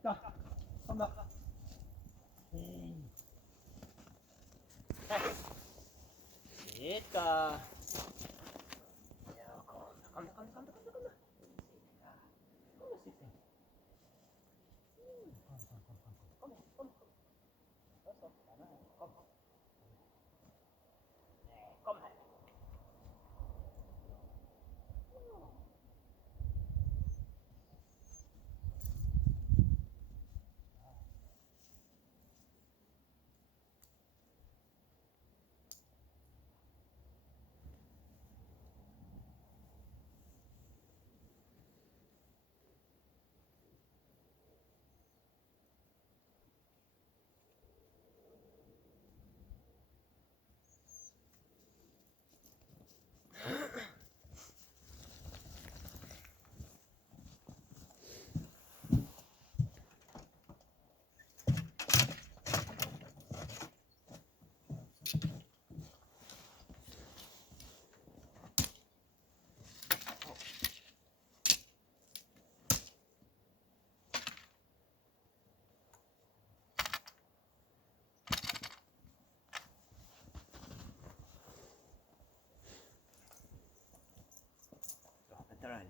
Sitta. Kom då. Sitta. Ja, kom då. Kom då. Ja. Kom då, sitta. Kom. Kom här. Try.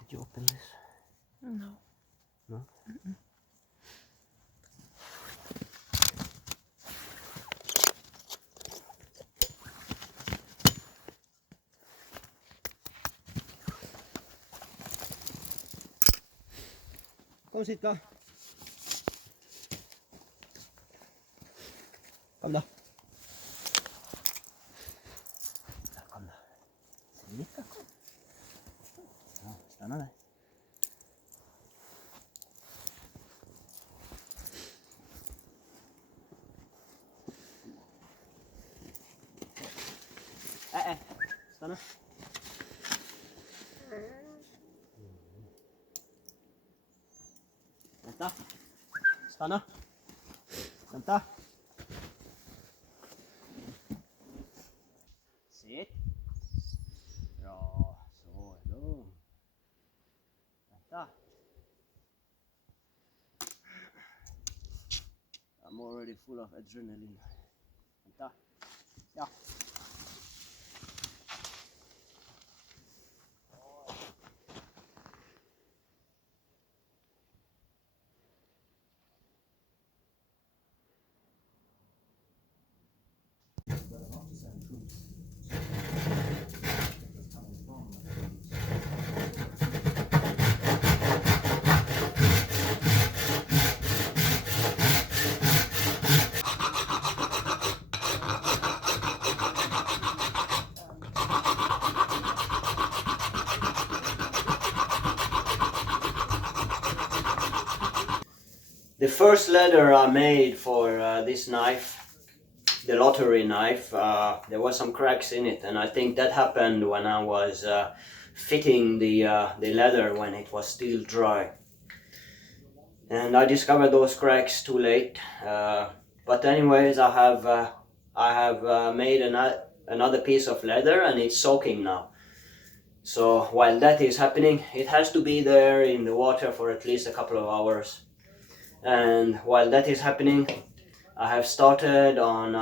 Did you open this? No. No? Mm-mm. Kom sitta. Kom då. Kom då. Sitta, kom. Ja, stanna där. Stanna. Vänta. Stanna. Vänta. Sitt. Bra. Så, lugn. Vänta. I'm already full of adrenaline. Vänta. Ja. The first leather I made for this knife, the lottery knife, there was some cracks in it, and I think that happened when I was fitting the leather when it was still dry. And I discovered those cracks too late. But anyways, I have made another piece of leather, and it's soaking now. So while that is happening, it has to be there in the water for at least a couple of hours. And while that is happening, I have started on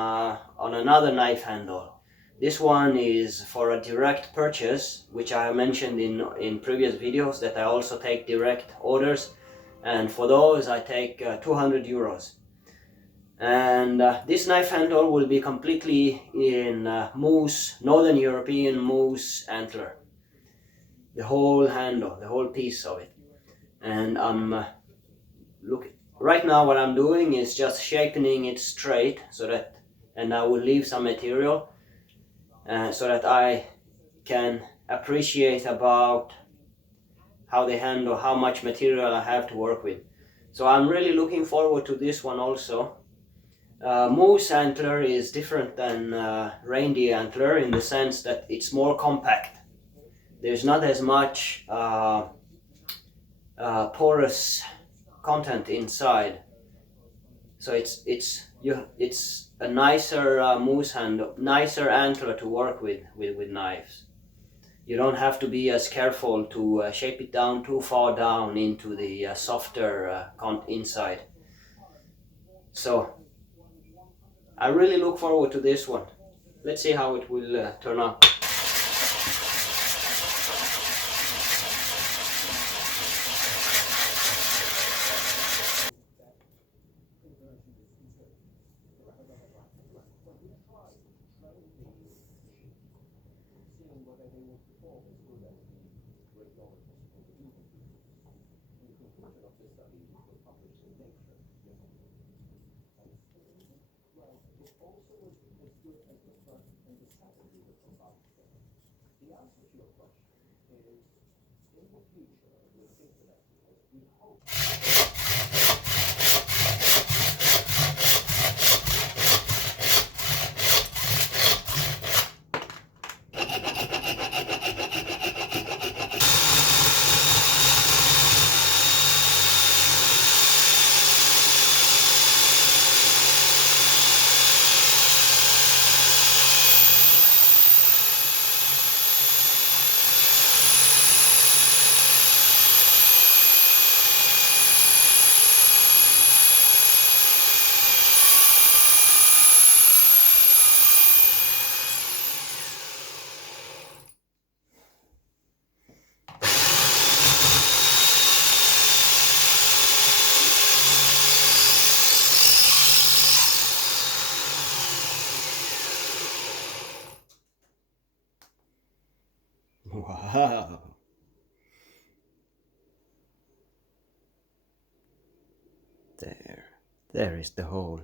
another knife handle. This one is for a direct purchase, which I have mentioned in previous videos, that I also take direct orders, and for those I take 200 euros. And this knife handle will be completely in moose, Northern European moose antler. The whole handle, the whole piece of it. And I'm right now what I'm doing is just shaping it straight, so that, and I will leave some material so that I can appreciate about how they handle, how much material I have to work with. So I'm really looking forward to this one also. Moose antler is different than reindeer antler in the sense that it's more compact. There's not as much porous content inside, so it's a nicer nicer antler to work with knives. You don't have to be as careful to shape it down too far down into the softer inside. So I really look forward to this one. Let's see how it will turn out. Wow. There is the hole.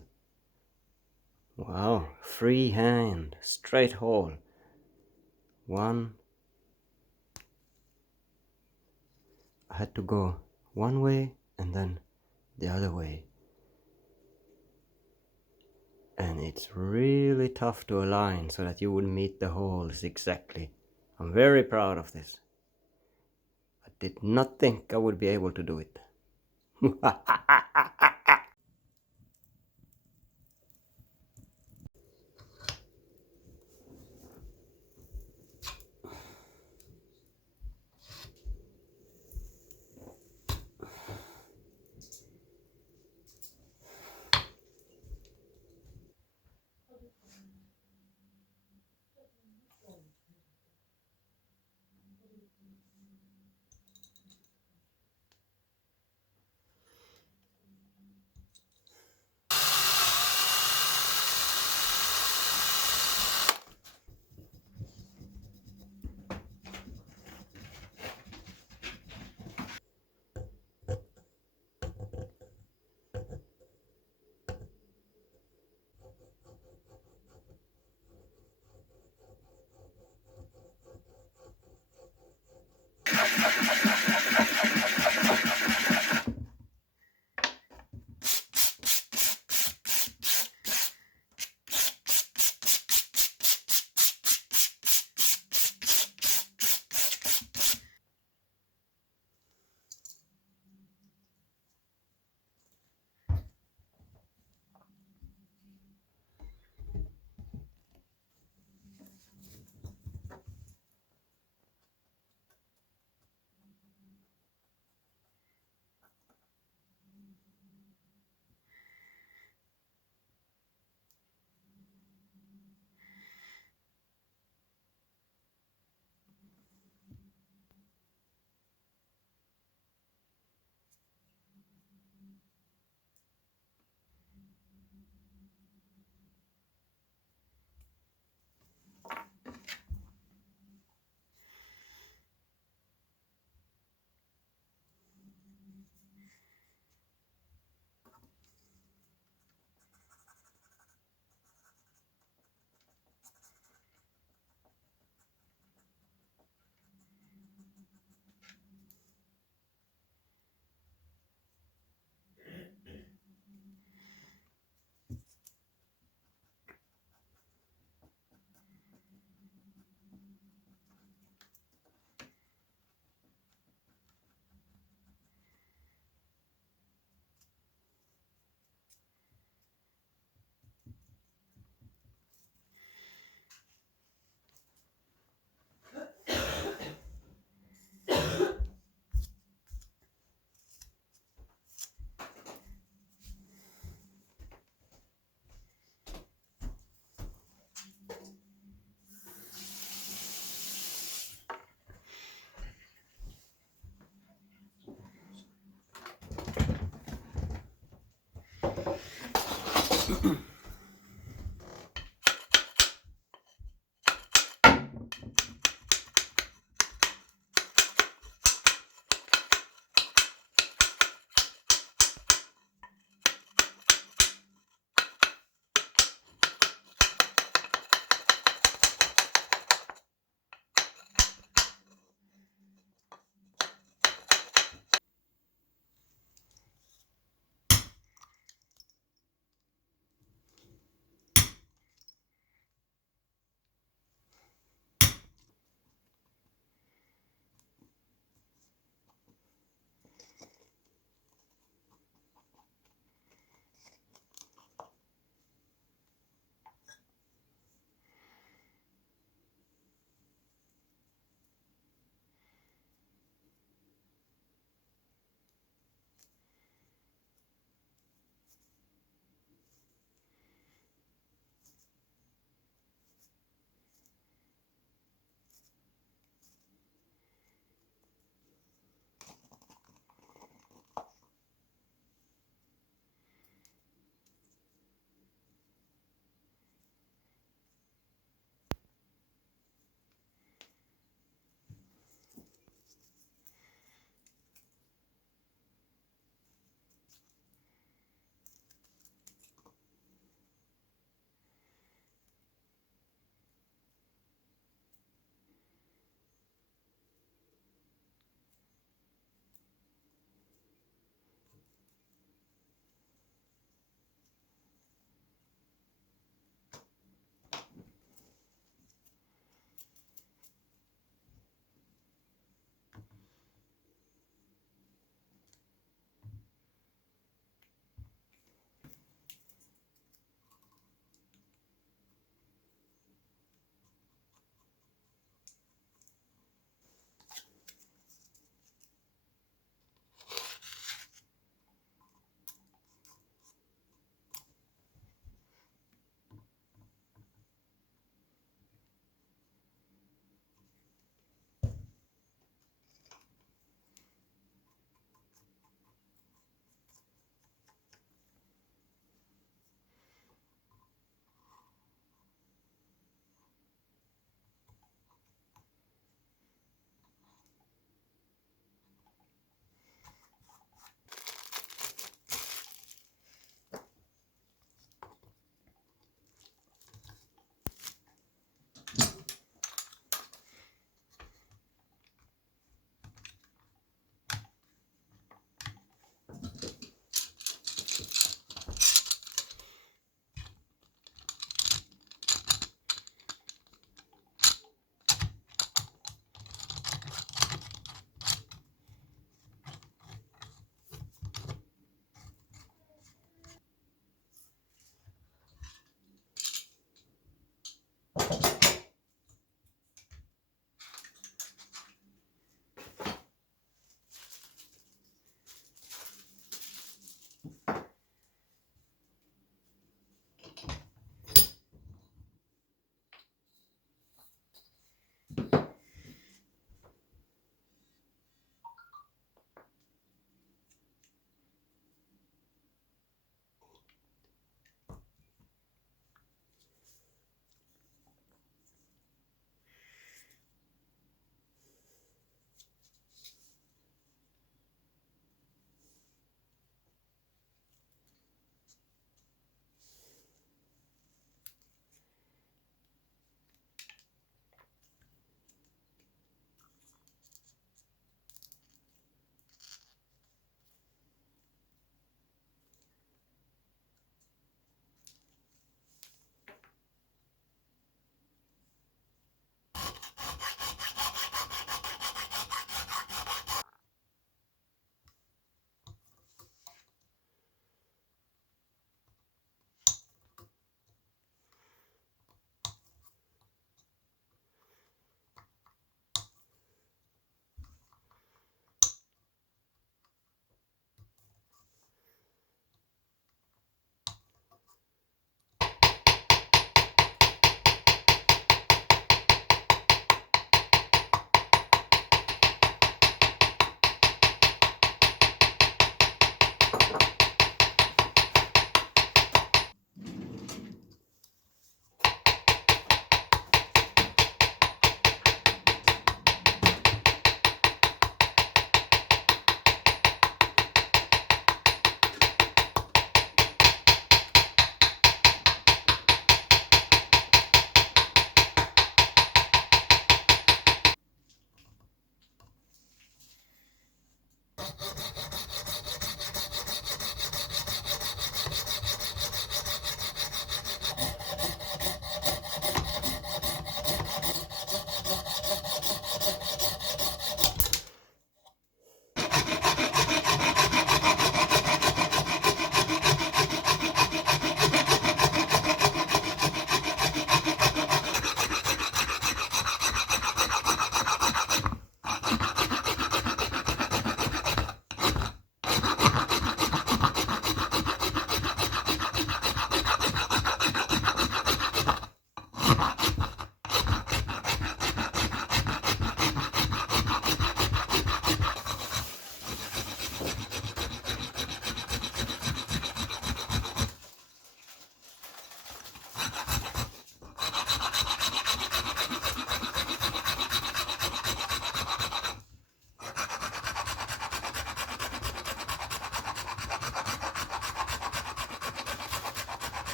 Wow, free hand, straight hole. One. I had to go one way and then the other way. And it's really tough to align so that you would meet the holes exactly. I'm very proud of this. I did not think I would be able to do it.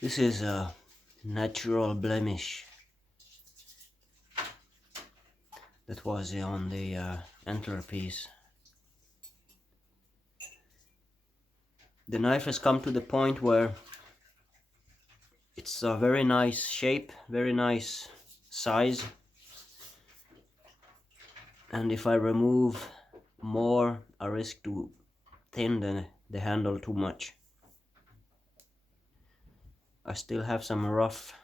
This is a natural blemish that was on the antler piece. The knife has come to the point where it's a very nice shape, very nice size, and if I remove more, I risk to thin the handle too much. I still have some rough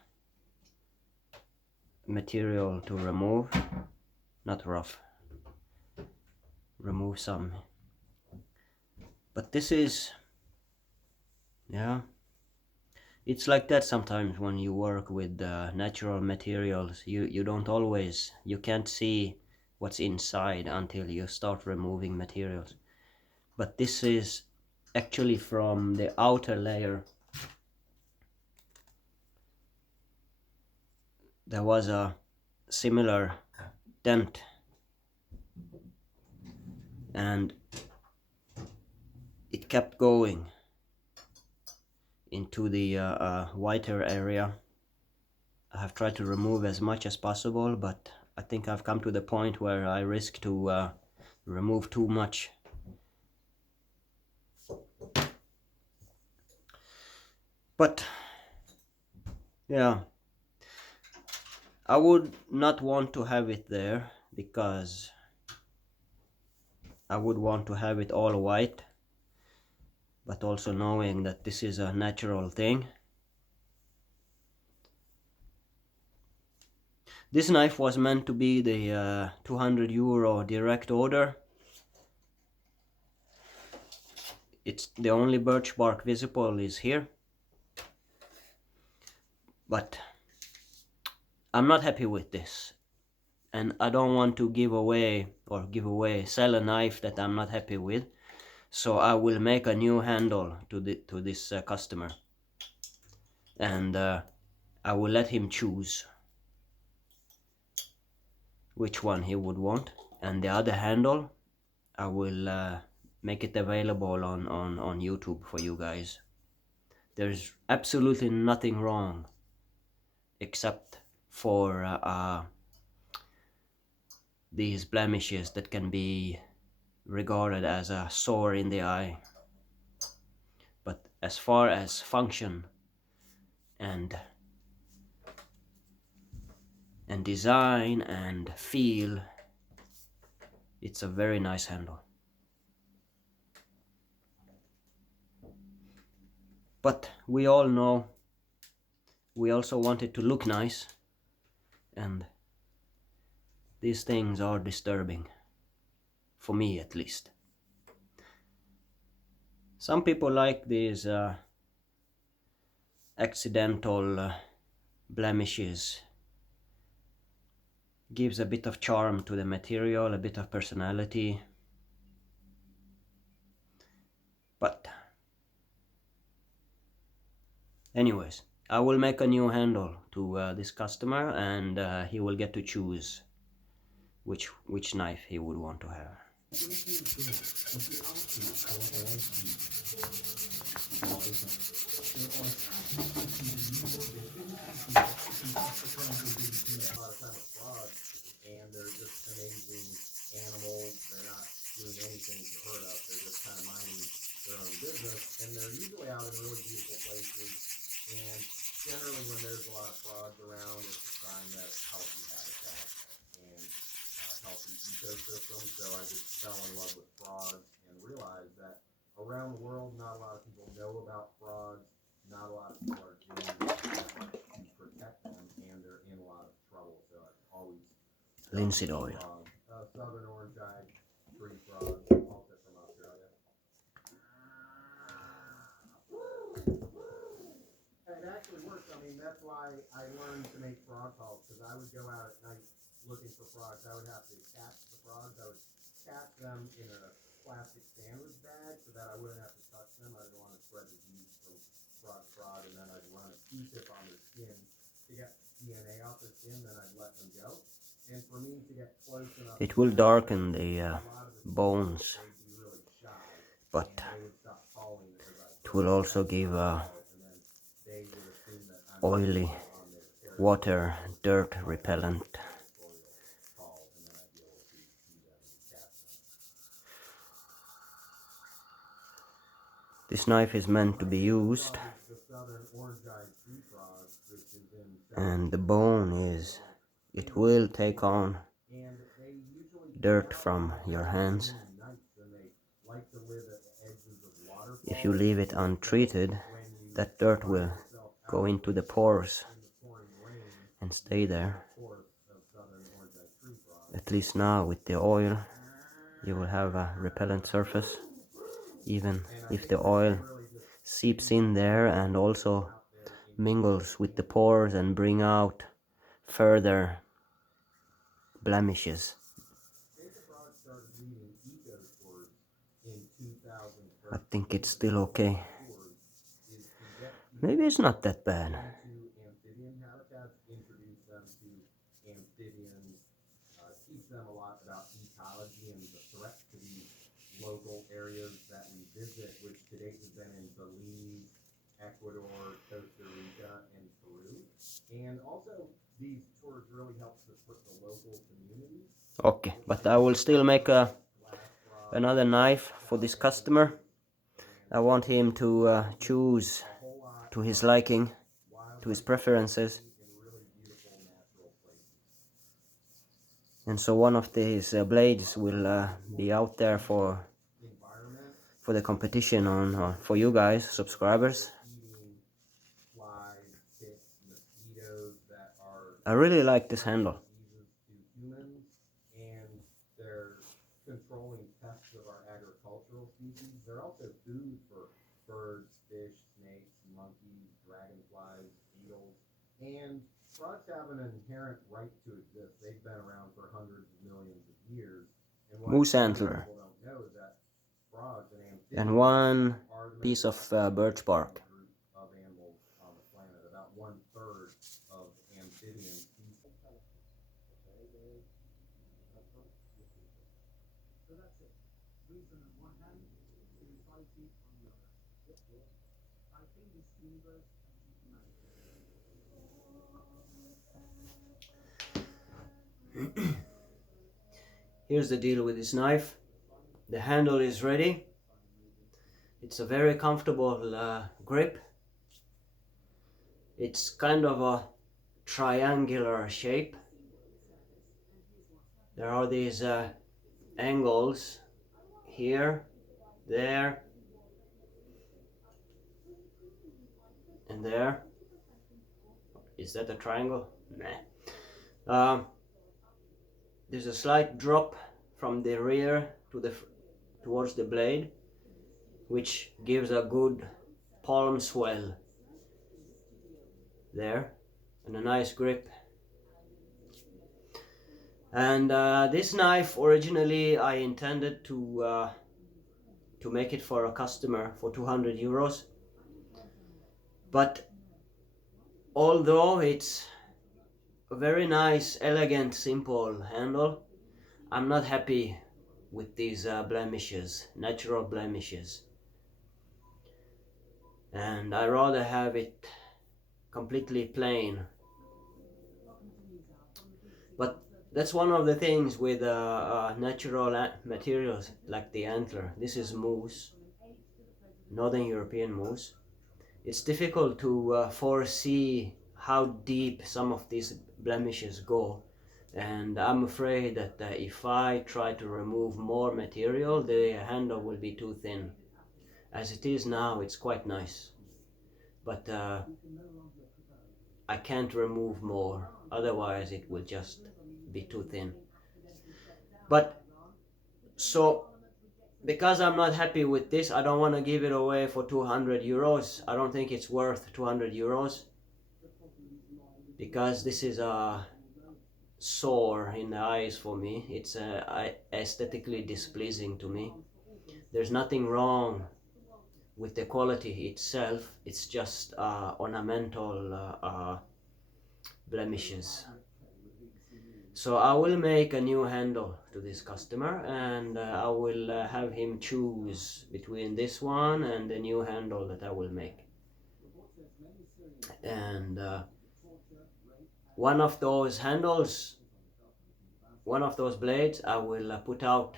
material to remove, not rough, remove some, but this is, yeah, it's like that sometimes when you work with natural materials. You don't always, you can't see what's inside until you start removing materials. But this is actually from the outer layer. There was a similar dent, and it kept going into the whiter area. I have tried to remove as much as possible, but I think I've come to the point where I risk to remove too much. But yeah, I would not want to have it there because I would want to have it all white, but also knowing that this is a natural thing. This knife was meant to be the 200 euro direct order. It's the only birch bark visible is here, but I'm not happy with this, and I don't want to sell a knife that I'm not happy with. So I will make a new handle to this customer, and I will let him choose which one he would want, and the other handle I will make it available on YouTube for you guys. There's absolutely nothing wrong except for these blemishes that can be regarded as a sore in the eye. But as far as function and design and feel, it's a very nice handle. But we all know we also want it to look nice, and these things are disturbing, for me at least. Some people like these accidental blemishes. Gives a bit of charm to the material, a bit of personality. But anyways, I will make a new handle to this customer, and he will get to choose which knife he would want to have. And they're just amazing animals. They're not doing anything to hurt us. They're just kind of minding their own business, and they're usually out in really beautiful places. And generally, when there's a lot of frogs around, it's a sign that it's healthy habitat and healthy ecosystem. So I just fell in love with frogs and realized that around the world, not a lot of people know about frogs. Not a lot of people are doing much to protect them, and they're in a lot of trouble. So I've always Linseed oil. Southern orange-eyed tree frog, also from Australia. And it actually works. I mean, that's why I learned to make frog calls, because I would go out at night looking for frogs. I would have to catch the frogs. I would catch them in a plastic sandwich bag so that I wouldn't have to touch them. I didn't want to spread disease from frog to frog, and then I'd run a Q-tip on their skin to get DNA off their skin, then I'd let them go. And for me to get close enough, it will darken the bones, but it will also give a oily water dirt repellent. This knife is meant to be used, and the bone is, it will take on dirt from your hands. If you leave it untreated, that dirt will go into the pores and stay there. At least now with the oil, you will have a repellent surface, even if the oil seeps in there and also mingles with the pores and bring out further blemishes. I think it's still okay. Maybe it's not that bad. Teach them a lot about ecology and the threat to these local areas that we visit, which to date have been in Belize, Ecuador, Costa Rica, and Peru. And also, these tours really help support the local communities. Okay, but I will still make another knife for this customer. I want him to choose to his liking, to his preferences. And so one of his blades will be out there for the competition on for you guys, subscribers. I really like this handle. And they're controlling pests of our agricultural species. They're also food for birds, fish, snakes, monkeys, dragonflies, beetles, and frogs have an inherent right to exist. They've been around for hundreds of millions of years. And what Moose antler. people don't know is that frogs and amphibians And one piece of birch bark. of animals on the planet. About 1/3 of amphibian species. So that's it. Reason on one hand, spirituality on the other. I think this universe and humanity. Here's the deal with this knife. The handle is ready. It's a very comfortable grip. It's kind of a triangular shape. There are these angles here, there, and there. Is that a triangle? Nah. There's a slight drop from the rear to towards the blade, which gives a good palm swell there, and a nice grip. And this knife, originally I intended to make it for a customer for 200 euros, but although it's a very nice, elegant, simple handle, I'm not happy with these blemishes, natural blemishes, and I rather have it completely plain. But that's one of the things with natural materials like the antler. This is moose, Northern European moose. It's difficult to foresee how deep some of these blemishes go, and I'm afraid that if I try to remove more material, the handle will be too thin. As it is now, it's quite nice, but I can't remove more, otherwise it will just be too thin. But so, because I'm not happy with this, I don't want to give it away for 200 euros. I don't think it's worth 200 euros, because this is a sore in the eyes for me. It's aesthetically displeasing to me. There's nothing wrong with the quality itself, it's just ornamental blemishes. So I will make a new handle to this customer, and I will have him choose between this one and the new handle that I will make. And one of those handles, one of those blades, I will put out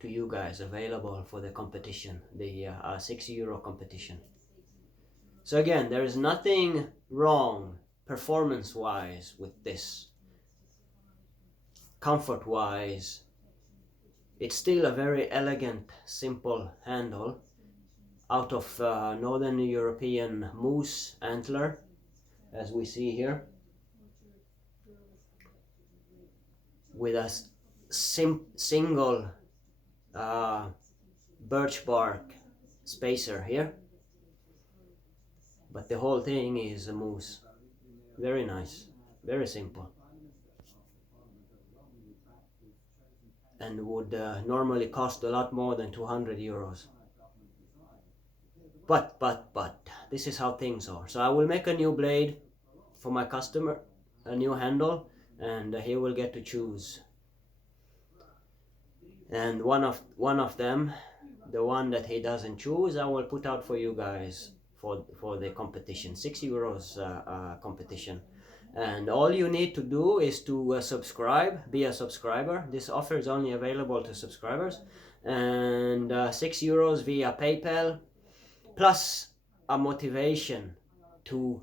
to you guys, available for the competition, the €6 competition. So again, there is nothing wrong performance wise with this. Comfort wise, it's still a very elegant, simple handle out of Northern European moose antler, as we see here, with a single birch bark spacer here, but the whole thing is a moose. Very nice, very simple, and would normally cost a lot more than €200. But this is how things are. So I will make a new blade for my customer, a new handle, and he will get to choose. And one of them, the one that he doesn't choose, I will put out for you guys for the competition, €6 competition. And all you need to do is to subscribe, be a subscriber. This offer is only available to subscribers, and €6 via PayPal, plus a motivation to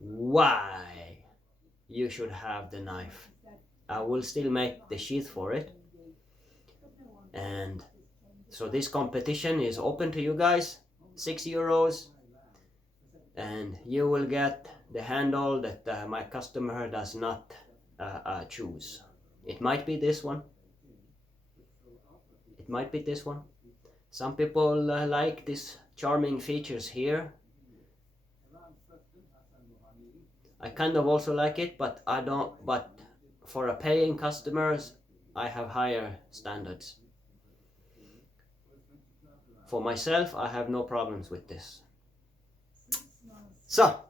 why you should have the knife. I will still make the sheath for it. And so this competition is open to you guys, €6, and you will get the handle that my customer does not choose. It might be this one. It might be this one. Some people like these charming features here. I kind of also like it, but I don't. But for a paying customers, I have higher standards. For myself, I have no problems with this. So,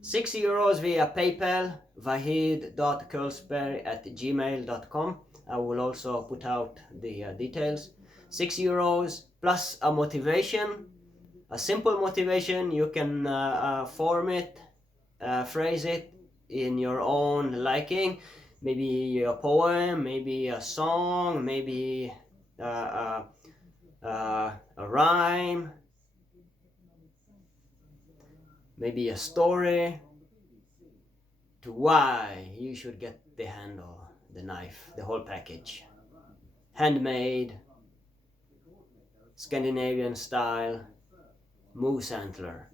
€6 via PayPal, vahid.curlsberry@gmail.com. I will also put out the details. €6 plus a motivation, a simple motivation. You can form it, phrase it in your own liking. Maybe a poem, maybe a song, maybe a rhyme, maybe a story, to why you should get the handle, the knife, the whole package. Handmade, Scandinavian style, moose antler.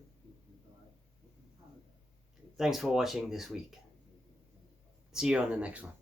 Thanks for watching this week. See you on the next one.